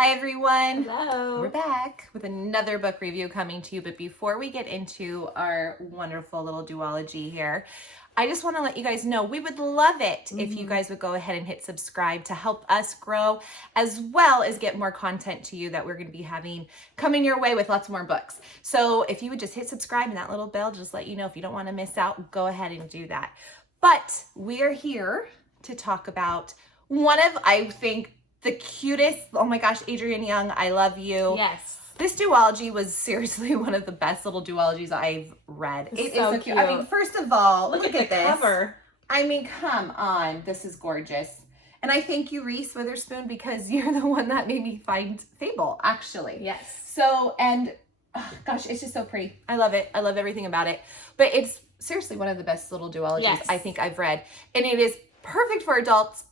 Hi everyone. Hello. We're back with another book review coming to you, but before we get into our wonderful little duology here, I just want to let you guys know we would love it if you guys would go ahead and hit subscribe to help us grow, as well as get more content to you that we're going to be having coming your way with lots more books. So if you would just hit subscribe and that little bell, just let you know if you don't want to miss out, go ahead and do that. But we are here to talk about one of, I think, the cutest, oh my gosh, Adrienne Young, I love you. Yes. This duology was seriously one of the best little duologies I've read. It is so cute. I mean, first of all, look at the this cover. I mean, come on. This is gorgeous. And I thank you, Reese Witherspoon, because you're the one that made me find Fable, actually. Yes. So, and gosh, it's just so pretty. I love it. I love everything about it. But it's seriously one of the best little duologies I think I've read. And it is perfect for adults,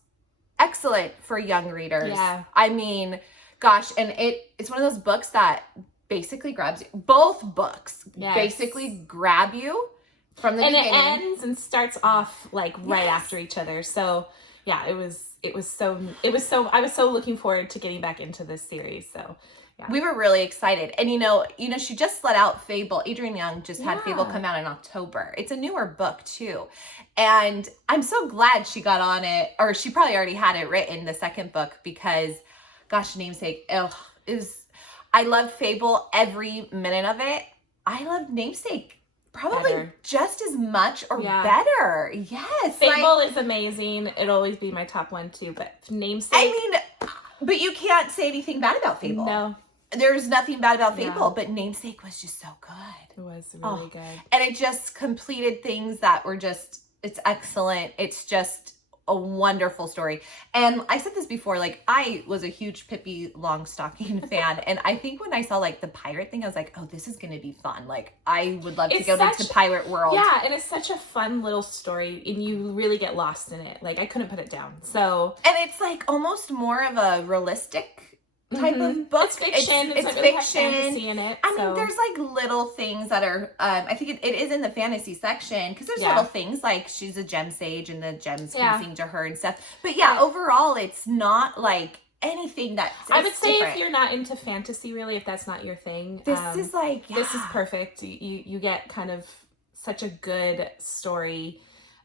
excellent for young readers. Yeah. I mean, gosh, and it's one of those books that basically grabs you. Both books basically grab you from the beginning. And it ends and starts off like right after each other. So yeah, I was so looking forward to getting back into this series. So yeah. We were really excited. And you know, she just let out Fable. Adrienne Young just had Fable come out in October. It's a newer book too. And I'm so glad she got on it, or she probably already had it written, the second book, because gosh, Namesake, I love Fable every minute of it. I love Namesake probably just as much or better. Yes. Fable is amazing. It'll always be my top one too, but Namesake. I mean, but you can't say anything bad about Fable. No. There's nothing bad about Fable, but Namesake was just so good. It was really good. And it just completed things that were just, it's excellent. It's just a wonderful story. And I said this before, like, I was a huge Pippi Longstocking fan. And I think when I saw like the pirate thing, I was like, oh, this is going to be fun. Like, I would love to go into the pirate world. Yeah. And it's such a fun little story and you really get lost in it. Like, I couldn't put it down. So. And it's like almost more of a realistic type of book. It's fiction. It's really fiction. Fantasy in it. I mean, there's like little things that are, I think it is in the fantasy section, because there's little things like she's a gem sage and the gems can sing to her and stuff. But overall, it's not like anything that's I would say different. If you're not into fantasy, really, if that's not your thing, this is like, this is perfect. You get kind of such a good story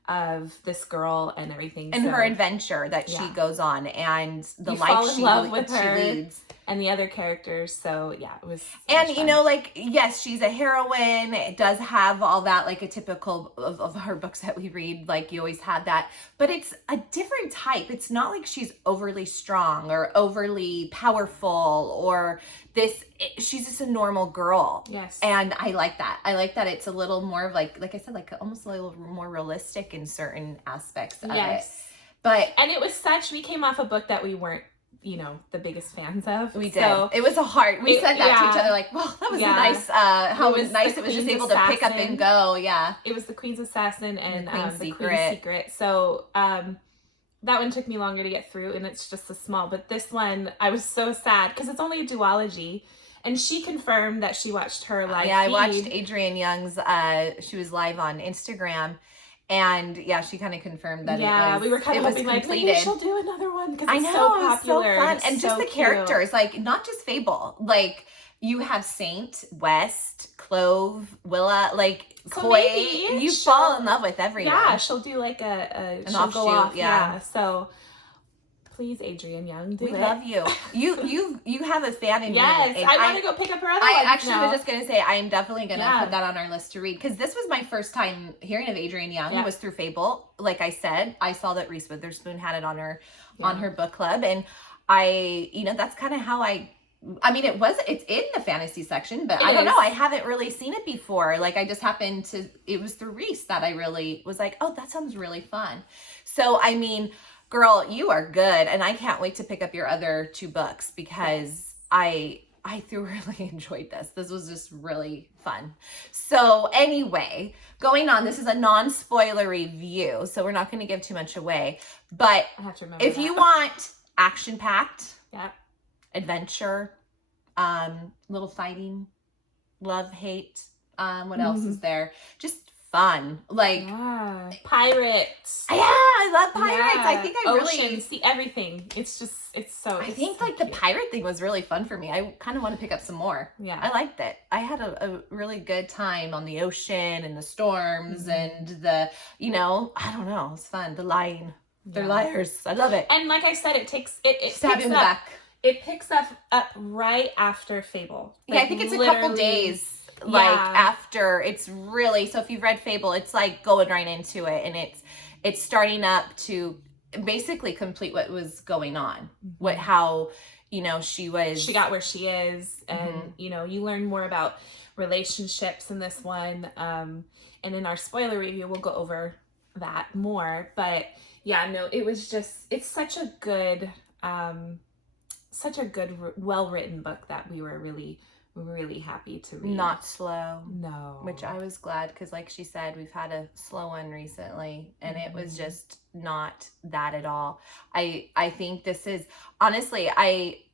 of this girl and everything, and her adventure that she goes on, and the life she leads, and the other characters. So yeah, it was and you know, like, yes, she's a heroine. It does have all that, like a typical of her books that we read, like you always had that, but it's a different type. It's not like she's overly strong or overly powerful or this. She's just a normal girl. Yes. And I like that. I like that it's a little more of like I said, like almost a little more realistic in certain aspects of it. And it was we came off a book that we weren't, the biggest fans of. We did. So it was a hard, we said that to each other, like, well, that was a nice, how it was nice it was just able to pick up and go. Yeah. It was The Queen's Assassin and The Queen's Secret. So, that one took me longer to get through, and it's just a small, but this one, I was so sad because it's only a duology. And she confirmed that she watched her live feed. I watched Adrienne Young's, she was live on Instagram. And she kind of confirmed that we were kind of hoping like maybe she'll do another one because it's so popular. So fun. And just the characters, like not just Fable, like you have Saint, West, Clove, Willa, like Coy. You fall in love with everyone. Yeah, she'll do like an offshoot. Yeah. So please, Adrienne Young, do it. We love you. You have a fan in me. Yes, I want to go pick up her other one. I actually was just going to say, I am definitely going to put that on our list to read, because this was my first time hearing of Adrienne Young. It was through Fable. Like I said, I saw that Reese Witherspoon had it on her book club, and that's kind of how it's in the fantasy section, but I don't know. I haven't really seen it before. Like I just happened to, it was through Reese that I really was like, oh, that sounds really fun. So, I mean, girl, you are good, and I can't wait to pick up your other two books, because I thoroughly enjoyed this. This was just really fun. So anyway, going on, this is a non-spoilery review, so we're not going to give too much away. But I have to remember if you want action-packed, adventure, little fighting, love, hate, what else is there? Just fun. Like, pirates. Yeah, I love pirates. Yeah. I think I Ocean, really see everything. It's just, it's so. I think so like cute. the pirate thing was really fun for me. I kind of want to pick up some more. Yeah, I liked it. I had a really good time on the ocean and the storms and the, you know, I don't know, it's fun. The lying. They're liars. I love it. And like I said, it takes it Stab you in the back. It picks up right after Fable. Like, yeah, I think it's a couple days like after. It's really, so if you've read Fable, it's like going right into it, and it's starting up to basically complete what was going on. How, you know, she got where she is, and you know, you learn more about relationships in this one, and in our spoiler review we'll go over that more. But yeah, no, it was just, it's such a good well-written book that we were really happy to read. Not slow. No. Which I was glad, because like she said, we've had a slow one recently, and it was just not that at all. I think this is, honestly,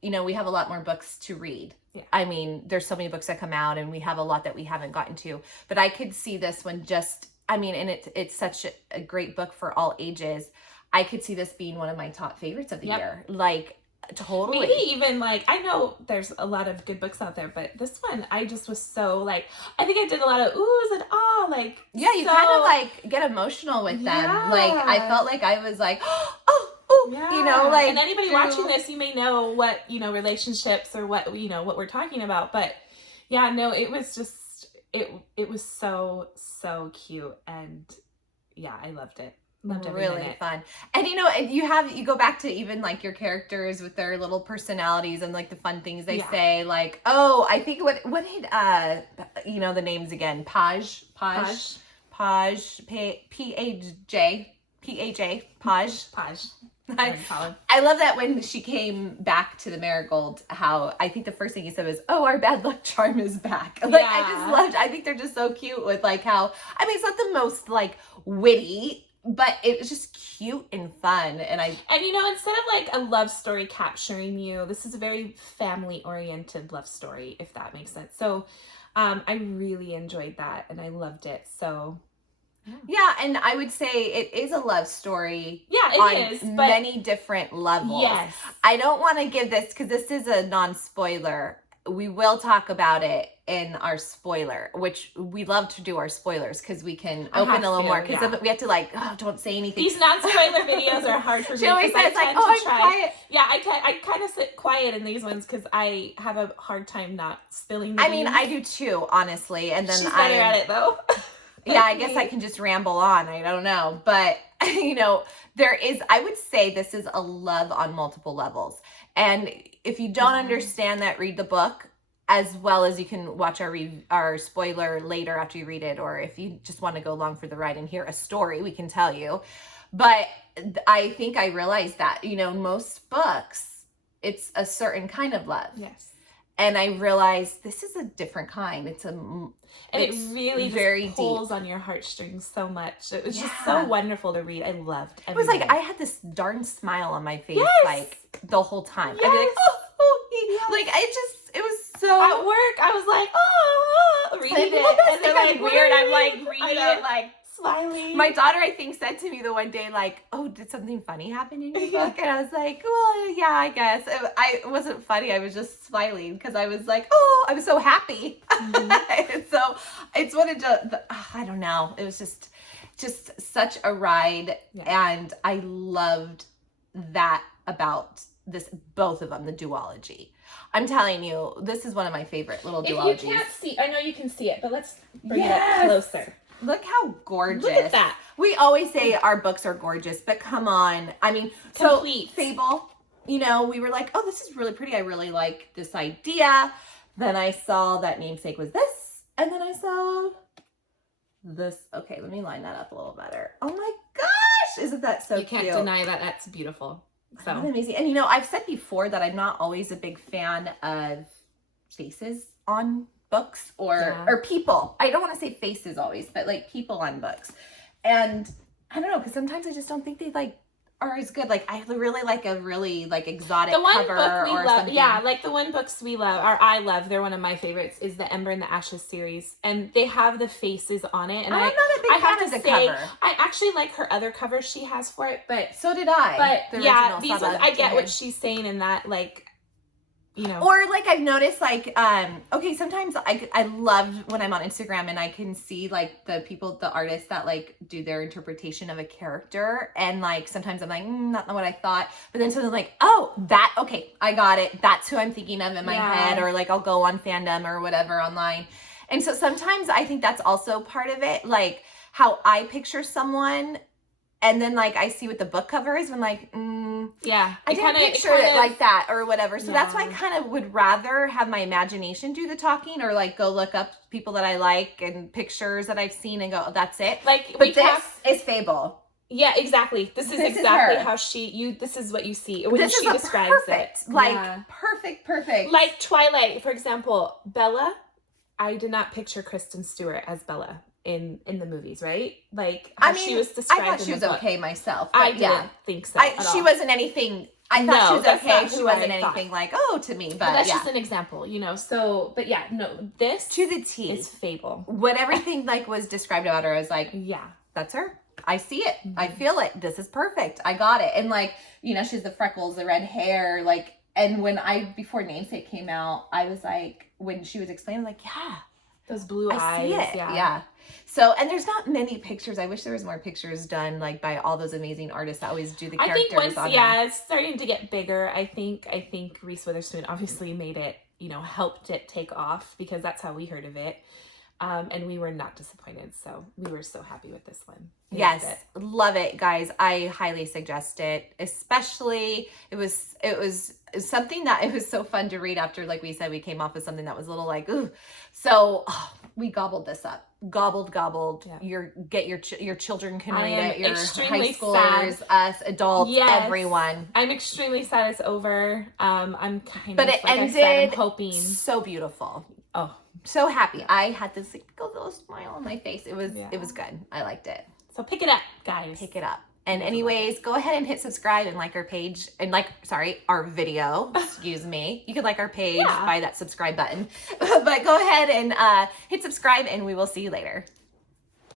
you know, we have a lot more books to read. Yeah. I mean, there's so many books that come out, and we have a lot that we haven't gotten to, but I could see this one just, I mean, and it's such a great book for all ages. I could see this being one of my top favorites of the year. Like, totally. Maybe even like, I know there's a lot of good books out there, but this one I just was so like, I think I did a lot of oohs and ah, like, yeah, you kind of like get emotional with them. Like, I felt like I was like, you know, like, and anybody watching this, you may know what, you know, relationships or what, you know, what we're talking about, but yeah, no, it was just, it was so cute, and yeah, I loved it. Really fun. And you know, you go back to even like your characters with their little personalities and like the fun things they say, like, oh, I think what did you know the names again, Paj, P-A-J, Paj. I love that when she came back to the Marigold, how I think the first thing he said was, oh, our bad luck charm is back. Like, I think they're just so cute with like how, I mean, it's not the most like witty, but it was just cute and fun. And you know, instead of like a love story capturing you, this is a very family oriented love story, if that makes sense. So I really enjoyed that, and I loved it. So yeah, and I would say it is a love story. Yeah, it is, but many different levels. Yes. I don't want to give this, because this is a non-spoiler. We will talk about it in our spoiler, which we love to do our spoilers, because we can open a little more, because we have to like, oh, don't say anything. These non-spoiler videos are hard for me. She always says like, oh, I'm quiet. Yeah, I kind of sit quiet in these ones, because I have a hard time not spilling the beans. I mean, I do too, honestly. And then she's better at it though. Yeah, I guess I can just ramble on. I don't know. But, you know, I would say this is a love on multiple levels. And if you don't understand that, read the book, as well as you can watch our spoiler later after you read it. Or if you just want to go along for the ride and hear a story, we can tell you. But I think I realized that, you know, most books, it's a certain kind of love. Yes. And I realized this is a different kind. It really very just pulls on your heartstrings so much. It was just so wonderful to read. I loved it. It was like I had this darn smile on my face like the whole time. Yes. I'd be like, like it was so. At work, I was like, reading it. And then like weird, I'm like reading it like smiling. My daughter, I think, said to me the one day, like, oh, did something funny happen in your book? And I was like, well, yeah, I guess. It wasn't funny. I was just smiling, because I was like, oh, I was so happy. And so it's one of I don't know. It was just such a ride. Yeah. And I loved that about this, both of them, the duology. I'm telling you, this is one of my favorite little duologies. If you can't see, I know you can see it, but let's bring it up closer. Look how gorgeous. Look at that. We always say our books are gorgeous, but come on. I mean, complete. So Fable, you know, we were like, oh, this is really pretty. I really like this idea. Then I saw that Namesake was this. And then I saw this. Okay, let me line that up a little better. Oh my gosh. Isn't that so cute? You can't deny that. That's beautiful. So amazing. And you know, I've said before that I'm not always a big fan of faces on books or people. I don't want to say faces always, but like people on books. And I don't know, because sometimes I just don't think they like are as good. Like I really like a really like exotic the one cover book we or love, something. yeah, like the one books we love, or I love, they're one of my favorites, is the Ember and the Ashes series, and they have the faces on it. And I'm not a big fan of the cover. I actually like her other covers she has for it, but so did I. But yeah, these ones, I get what she's saying in that, like, you know. Or like I've noticed like, okay, sometimes I love when I'm on Instagram and I can see like the artists that like do their interpretation of a character. And like, sometimes I'm like, not what I thought. But then sometimes I'm like, oh, okay, I got it. That's who I'm thinking of in my head. Or like I'll go on fandom or whatever online. And so sometimes I think that's also part of it. Like how I picture someone and then like I see what the book cover is and I'm like, yeah, I didn't picture it like that or whatever. So that's why I kind of would rather have my imagination do the talking or like go look up people that I like and pictures that I've seen and go, oh, that's it. Like, but this is Fable. Yeah, exactly. This is exactly how this is what you see when she describes it. Like perfect. Like Twilight, for example, Bella, I did not picture Kristen Stewart as Bella in the movies, right? Like how she was described. I thought she was okay myself. I didn't think so. She wasn't anything. I thought she was okay. She wasn't anything like to me. But that's just an example, you know. So, but yeah, no, this to the T is Fable. When everything like was described about her, I was like, yeah, that's her. I see it. I feel it. This is perfect. I got it. And like, you know, she has the freckles, the red hair, like. And before Namesake came out, I was like, when she was explaining, like, yeah, those blue eyes. I see it. Yeah. So, and there's not many pictures. I wish there was more pictures done like by all those amazing artists that always do the characters. I think once, it's starting to get bigger. I think Reese Witherspoon obviously made it, you know, helped it take off because that's how we heard of it. And we were not disappointed. So we were so happy with this one. Yes. Love it, guys. I highly suggest it. Especially it was something that it was so fun to read after, like we said, we came off of something that was a little like, ooh. So we gobbled this up. Gobbled. Yeah. Your children can read it. Your high schoolers, us, adults, everyone. I'm extremely sad it's over. I'm kind but of, it like ended I said, I'm hoping. So beautiful. Oh. So happy. I had this like, little smile on my face. It was good. I liked it. So pick it up, guys. Pick it up. And anyways, go ahead and hit subscribe and like our page and our video. Excuse me. You could like our page by that subscribe button. But go ahead and hit subscribe and we will see you later.